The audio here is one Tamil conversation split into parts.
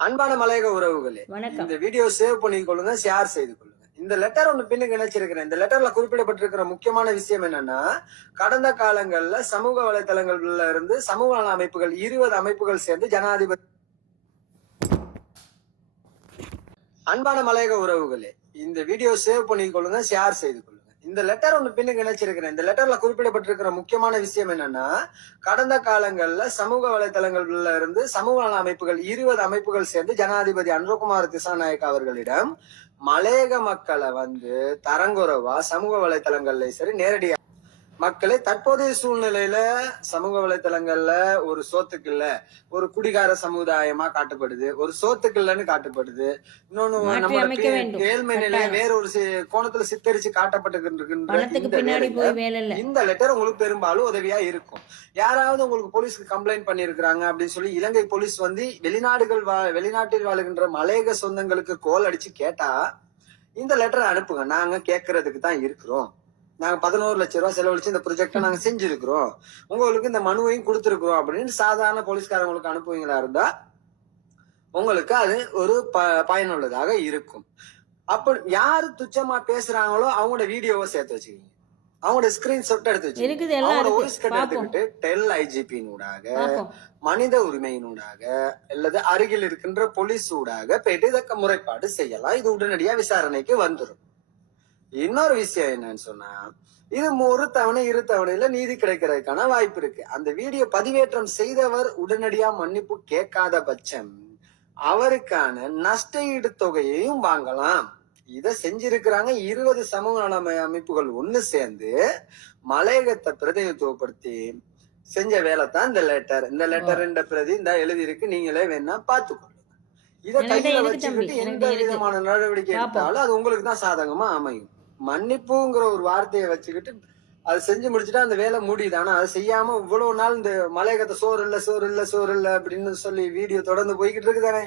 அன்பான மலையக உறவுகளே இந்த வீடியோ சேவ் பண்ணிக்கொள்ளுங்க ஷேர் செய்து கொள்ளுங்க. இந்த லெட்டர் ஒண்ணு பின்னுக்கு இணைச்சிருக்கிறேன். இந்த லெட்டர்ல குறிப்பிடப்பட்டிருக்கிற முக்கியமான விஷயம் என்னன்னா கடந்த காலங்கள்ல சமூக வலைதளங்கள்ல இருந்து சமூக நல அமைப்புகள் இருபது அமைப்புகள் சேர்ந்து ஜனாதிபதி அன்பான மலையக உறவுகளே இந்த வீடியோ சேவ் பண்ணிக்கொள்ளுங்க ஷேர் செய்து கொள்ளுங்க. இந்த லெட்டர் ஒன்று பின்னுக்கு இணைச்சிருக்கிறேன். இந்த லெட்டர்ல குறிப்பிடப்பட்டிருக்கிற முக்கியமான விஷயம் என்னன்னா கடந்த காலங்கள்ல சமூக வலைதளங்கள்ல இருந்து சமூக நல அமைப்புகள் இருபது அமைப்புகள் சேர்ந்து ஜனாதிபதி அனுரகுமார் திசாநாயக் அவர்களிடம் மலையக மக்களை வந்து தரங்குறவா சமூக வலைதளங்கள்ல சரி நேரடியாக மக்களை தற்போதைய சூழ்நிலையில சமூக வலைதளங்கள்ல ஒரு சோத்துக்கு இல்ல ஒரு குடிகார சமுதாயமா காட்டப்படுது ஒரு சோத்துக்கு இல்லன்னு காட்டப்படுது. இன்னொன்னு வேண்டும். ஏழ்மை நிலையை. வேற ஒரு கோணத்துல சித்தரிச்சு காட்டப்பட்டுகின்ற பணத்துக்கு இந்த லெட்டர் உங்களுக்கு பெரும்பாலும் உதவியா இருக்கும். யாராவது உங்களுக்கு போலீஸ்க்கு கம்ப்ளைண்ட் பண்ணிருக்காங்க அப்படின்னு சொல்லி இலங்கை போலீஸ் வந்து வெளிநாடுகள் வா- வெளிநாட்டில் வாழுகின்ற மலையக சொந்தங்களுக்கு கோல் அடிச்சு கேட்டா இந்த லெட்டரை அனுப்புங்க. நாங்க கேட்கறதுக்கு தான் இருக்கிறோம். நாங்க பதினோரு லட்சம் ரூபாய் செலவழிச்சு இந்த ப்ரொஜெக்டை நாங்க செஞ்சிருக்கிறோம். உங்களுக்கு இந்த மனுவையும் கொடுத்திருக்கிறோம் அப்படின்னு சாதாரண போலீஸ்காரங்களுக்கு அனுப்புவீங்களா இருந்தா உங்களுக்கு அது ஒரு ப- பயனுள்ளதாக இருக்கும். அப்ப யாரு துச்சமா பேசுறாங்களோ அவங்களோட வீடியோவை சேர்த்து வச்சுக்கீங்க. அவங்களோட ஸ்கிரீன்ஷாட் எடுத்து வச்சுக்கீங்க. இருக்குது எல்லாம் அவங்களோட cut பாப்போம் எடுத்துக்கிட்டு டெல் ஐஜிபியினூடாக மனித உரிமையினூடாக அல்லது அருகில் இருக்கின்ற போலீஸ் ஊடாக போயிட்டு இதை முறைப்பாடு செய்யலாம். இது உடனடியா விசாரணைக்கு வந்துடும் இன்னொரு விஷயம் என்னன்னு சொன்னா இது ஒரு தவணை இரு தவணையில நீதி கிடைக்கிறதுக்கான வாய்ப்பு இருக்கு. அந்த வீடியோ பதிவேற்றம் செய்தவர் உடனடியா மன்னிப்பு கேட்காத பட்சம் அவருக்கான நஷ்ட ஈடு தொகையையும் வாங்கலாம். இத செஞ்சிருக்கிறாங்க இருபது சமூக நல அமை- அமைப்புகள் ஒண்ணு சேர்ந்து மலையகத்தை பிரதிநிதித்துவப்படுத்தி செஞ்ச வேலை தான் இந்த லெட்டர் இந்த லெட்டர் என்ற பிரதி இந்த எழுதி இருக்கு நீங்களே வேணா பாத்துக்கொள்ளுங்க இத கையில வச்சுக்கிட்டு எந்த. விதமான நடவடிக்கை. எடுத்தாலும் அது உங்களுக்கு தான் சாதகமா அமையும். மன்னிப்புங்கிற ஒரு வார்த்தையை வச்சுக்கிட்டு அது செஞ்சு முடிச்சுட்டா அந்த வேலை முடியுது. ஆனா அதை செய்யாம இவ்வளவு நாள் இந்த மலையகத்தை சோறு இல்ல சோறு இல்ல சோறு இல்ல அப்படின்னு சொல்லி வீடியோ தொடர்ந்து போய்கிட்டு இருக்குதானே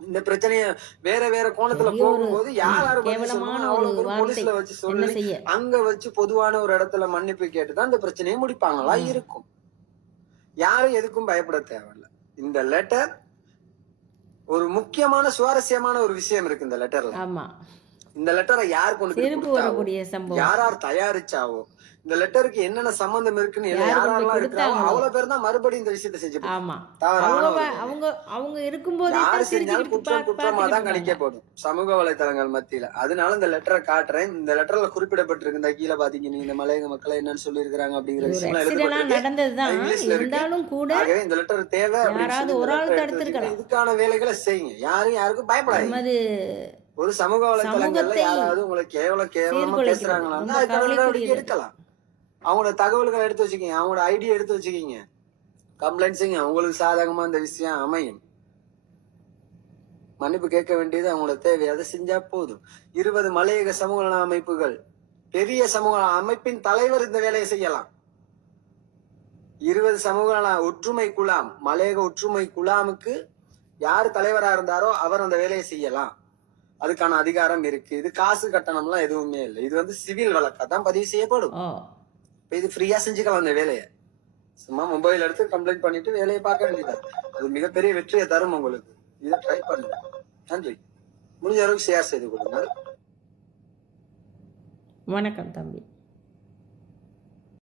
இந்த பிரச்சனைய வேற வேற கோணத்துல போகும்போது யார் யாரு பதில் கேவலமான சொல்லணுமோ ஒரு அவ்வளவு பேரும் வார்த்தை. போலீஸ்ல வச்சு சொல்லி அங்க வச்சு பொதுவான ஒரு இடத்துல மன்னிப்பு கேட்டுதான் இந்த பிரச்சனையை முடிப்பாங்களா. இருக்கும். யாரும் எதுக்கும் பயப்பட தேவையில்ல. இந்த லெட்டர் ஒரு முக்கியமான சுவாரஸ்யமான ஒரு விஷயம் இருக்கு இந்த லெட்டர்ல இந்த லெட்டரை யார் கொண்டு யார் யார் தயாரிச்சாவோ? இந்த லெட்டருக்கு என்னென்ன சம்பந்தம் இருக்குன்னு யாரெல்லாம் கொடுத்தாங்களோ. அவ்வளவு பேர் தான் மறுபடியும் இந்த விஷயத்தை செஞ்சு அவங்க. அவங்க இருக்கும்போதே யாரு செஞ்சாலும் குற்றம் குற்றமா தான் பார்த்துக்கிட்டு கணிக்கப்படும் சமூக வலைத்தளங்கள் மத்தியில. அதனால இந்த லெட்டரை காட்டுறேன். இந்த லெட்டர்ல குறிப்பிடப்பட்டிருக்கு இந்த கீழே பாத்தீங்க இந்த மலையக மக்களை என்னன்னு சொல்லி இருக்காங்க அப்படிங்கிற விஷயம் நடந்ததுதான். இருந்தாலும் கூட இந்த லெட்டர் தேவை யாராவது ஒரு ஆள் இதுக்கான வேலைகளை செய்யுங்க. யாரும் யாருக்கும் பயப்படாதீங்க. நமது ஒரு சமூக வலைத்தளங்கள்ல யாராவது உங்களை கேவலம் கேவலமா ரொம்ப அதுக்கான நடவடிக்கை. எடுக்கலாம். அவங்களோட தகவல்களை எடுத்து வச்சுக்கீங்க. அவங்களோட ஐடி எடுத்து வச்சுக்கீங்க. கம்ப்ளைண்ட் செய்யுங்க உங்களுக்கு சாதகமா இந்த விஷயம் அமையும். மன்னிப்பு கேட்க வேண்டியது அவங்களோட தேவை. அதை செஞ்சா போதும். இருபது மலையக சமூக நல அமைப்புகள் பெரிய சமூக அமைப்பின் தலைவர் இந்த வேலையை செய்யலாம். இருபது சமூக நல ஒற்றுமை குழாம் மலையக ஒற்றுமை குழாமுக்கு யார் தலைவரா இருந்தாரோ அவர் அந்த வேலையை செய்யலாம். அதுக்கான அதிகாரம் இருக்கு. இது காசு கட்டணம்லாம் எதுவுமே இல்லை. இது வந்து சிவில் வழக்கா தான் பதிவு செய்யப்படும். இப்ப இது ஃப்ரீயா செஞ்சுக்கலாம் அந்த வேலையை. சும்மா மொபைல் எடுத்து கம்ப்ளைண்ட் பண்ணிட்டு வேலையை பார்க்க வேண்டியது அது மிகப்பெரிய வெற்றியை தரும் உங்களுக்கு. இதை ட்ரை பண்ணுங்க. நன்றி. முடிஞ்ச அளவுக்கு ஷேர் செய்து கொடுங்க. வணக்கம் தம்பி.